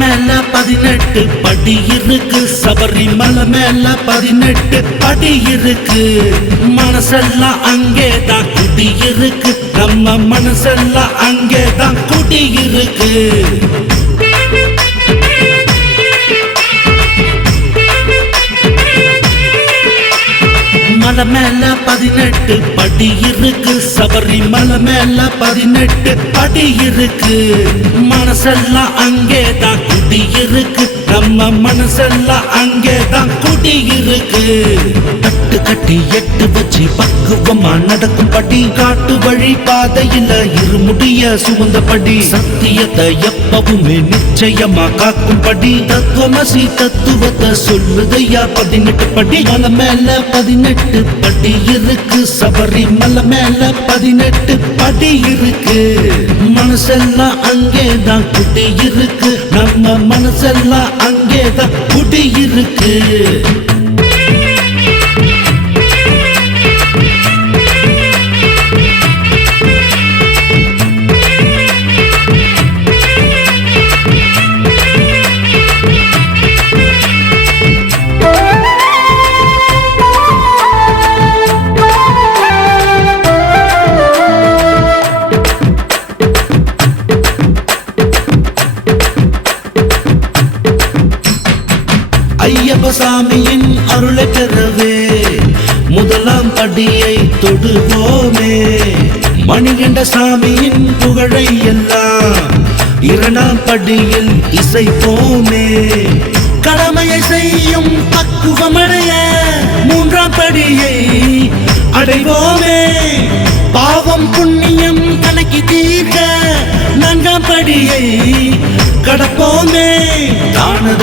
மேல பதினெட்டு படி இருக்கு. சபரிமலை மேல பதினெட்டு படி இருக்கு. மனசெல்லாம் அங்கே தான் குடி இருக்கு. நம்ம மனசெல்லாம் அங்கே தான் குடி இருக்கு. மலை மேல பதினெட்டு படி இருக்கு. சபரிமலை மேல பதினெட்டு படி இருக்கு. மனசெல்லாம் அங்கே தான் குடி நம்ம மனசெல்லாம் அங்கே தான் குடி கட்டி எட்டு வச்சு பக்குவமா நடக்கும் படி. காட்டு வழி பாதையில இருமுடிய சுமந்தபடி. சத்தியத்தை எப்பவுமே நிச்சயமா காக்கும்படி. தத்துவமசி தத்துவத்தை சொல்லுதையா பதினெட்டு படி. மலை மேல பதினெட்டு படி இருக்கு. சபரி மலை மேல பதினெட்டு படி இருக்கு. மனசெல்லாம் அங்கேதான் குடி இருக்கு. நம்ம மனசெல்லாம் அங்கேதான் குடி இருக்கு. சாமியின் அருளை பெறவே முதலாம் படியை தொடுவோமே. மணிகண்ட சாமியின் புகழை எல்லாம் இரண்டாம் படியில் இசைப்போமே. கடமையை செய்யும் பக்குவமடைய மூன்றாம் படியை அடைவோமே. பாவம் புண்ணியம் கணக்கி தீர்க்க நான்காம் படியை கடப்போமே.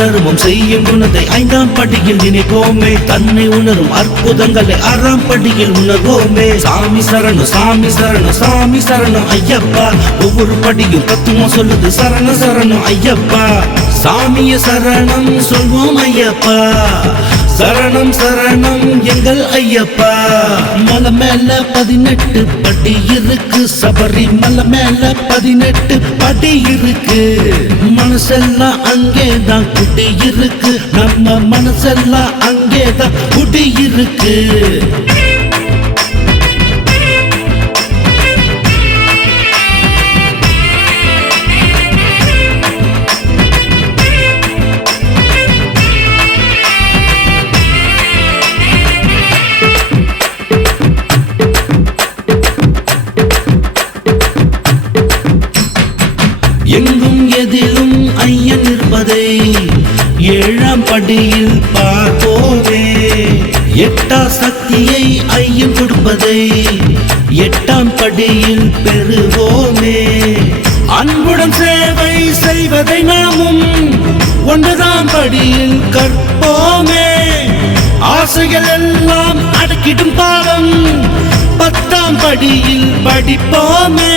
தர்மம் செய்யும் குணத்தை ஐந்தாம் படியில் நினைப்போமே தன்னை உணரும் அற்புதங்களை ஆறாம் படியில் உணர்வோமே. சாமி சரணம் சாமி சரணம் சாமி சரணம் ஐயப்பா. ஒவ்வொரு படியும் தத்துவம் சொல்லுது சரண சரணம் ஐயப்பா. சாமிய சரணம் சொல்வோம் ஐயப்பா. சரணம் சரணம் எங்கள் ஐயப்பா. மலை மேல பதினெட்டு படி இருக்கு. சபரி மலை மேல பதினெட்டு படி இருக்கு. மனசெல்லாம் அங்கே தான் குடி இருக்கு. நம்ம மனசெல்லாம் அங்கே தான் குடி இருக்கு. ஐயன் ஏழாம் படியில் பார்ப்போமே. எட்டா சக்தியை ஐயம் கொடுப்பதை. எட்டாம் படியில் பெறுவோமே. அன்புடன் சேவை செய்வதை நாமும் ஒன்பதாம் படியில் கற்போமே. ஆசைகள் எல்லாம் அடக்கிடும் பாடம் பத்தாம் படியில் படிப்போமே.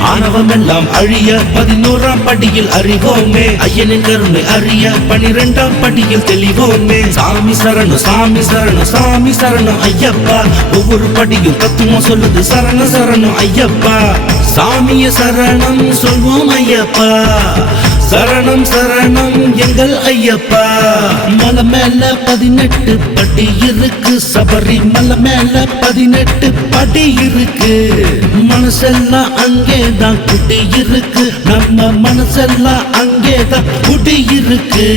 ஆணவம் எல்லாம் அழிய பதினோராம் படியில் அறிவோமே. ஐயனின் கருணை அறிய பனிரெண்டாம் படியில் தெளிவோமே. சாமி சரணு சாமி சரணு சாமி சரணு ஐயப்பா. ஒவ்வொரு படியும் தத்துவம் சொல்லுது சரண சரணு ஐயப்பா. சாமிய சரணம் சொல்வோம் ஐயப்பா. சரணம் சரணம் எங்கள் ஐயப்பா. மலை மேல பதினெட்டு படி இருக்கு. சபரி மலை மேல பதினெட்டு படி இருக்கு. மனசெல்லாம் அங்கே தான் குடி இருக்கு. நம்ம மனசெல்லாம் அங்கே தான் குடி இருக்கு.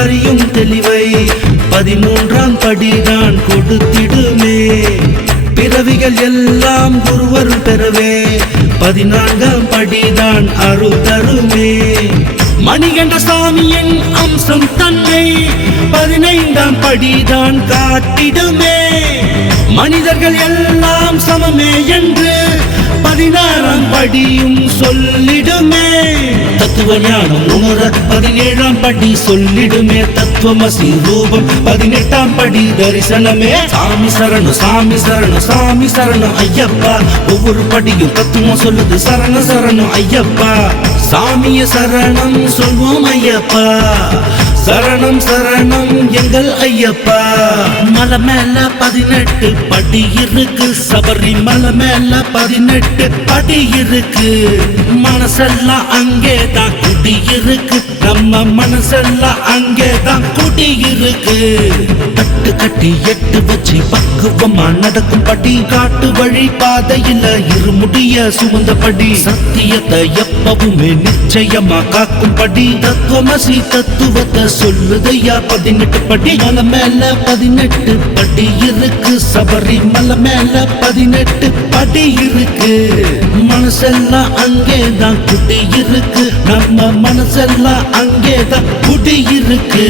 அறியும் தெளிவை பதிமூன்றாம் படிதான் கொடுத்திடுமே. பிறவிகள் எல்லாம் குருவருள் பெறவே பதினான்காம் படிதான் அருள் தருமே. மணிகண்ட சாமியின் அம்சம் தன்னை பதினைந்தாம் படிதான் காட்டிடுமே. மனிதர்கள் எல்லாம் சமமே என்று படியும் சொல்லிடுமே. தத்துவ ஞானம் உணர பதினேழாம் படி சொல்லிடுமே. தத்துவமசி ரூபம் பதினெட்டாம் படி தரிசனமே. சாமி சரணம் சாமி சரணம் சாமி சரணம் ஐயப்பா. ஒவ்வொரு படியும் தத்துவம் சொல்லுது சரண சரணம் ஐயப்பா. சாமிய சரணம் சொல்வோம் ஐயப்பா. சரணம் சரணம் எங்கள் ஐயப்பா. மலை மேல பதினெட்டு படி இருக்கு. சபரி மலை மேல பதினெட்டு படி இருக்கு. மனசெல்லாம் அங்கே தான் குடி இருக்கு நம்ம மனசெல்லாம் அங்கே தான் இருக்கு. தட்டு கட்டி எட்டு வச்சு பக்குவமா நடக்கும் படி. காட்டு வழி பாதையில இருமுடிய சுமந்தபடி. சத்தியத்தை எப்பவுமே நிச்சயமா காக்கும் படி. தத்துவமசி தத்துவத்தை சொல்லுதையா பதினெட்டு படி. மலை மேல பதினெட்டு படி இருக்கு. சபரி மலை மேல பதினெட்டு அடி இருக்கு. மனசெல்லாம் அங்கே தான் குடி இருக்கு. நம்ம மனசெல்லாம் அங்கே தான் குடி இருக்கு.